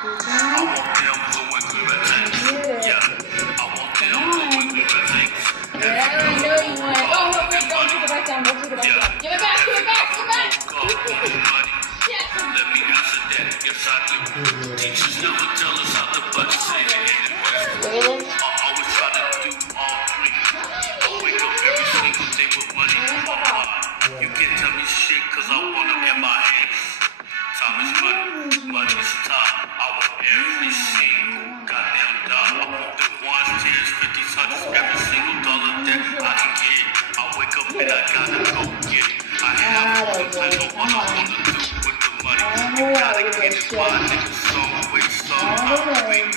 I want them doing good things. Yeah, I want them doing good things. Yeah, I know you want. Oh, no, wait, don't put it back down. Don't put it back down. Give it back, give it back, give it back. Yes. Let me answer that. Yes, I do. Teachers never tell us how to budget, say they ain't invest. I always try to do all three. I wake up every single day with money in my heart. You can't tell me shit cause I want them in my hands. Time is money, money is time. I want every single goddamn dollar. I want the ones, tens, fifties, hundreds, every single dollar that I can get. I wake up and I gotta go get it. I have no plan on what I wanna do with the money. You gotta get it, my nigga, some way, somehow. We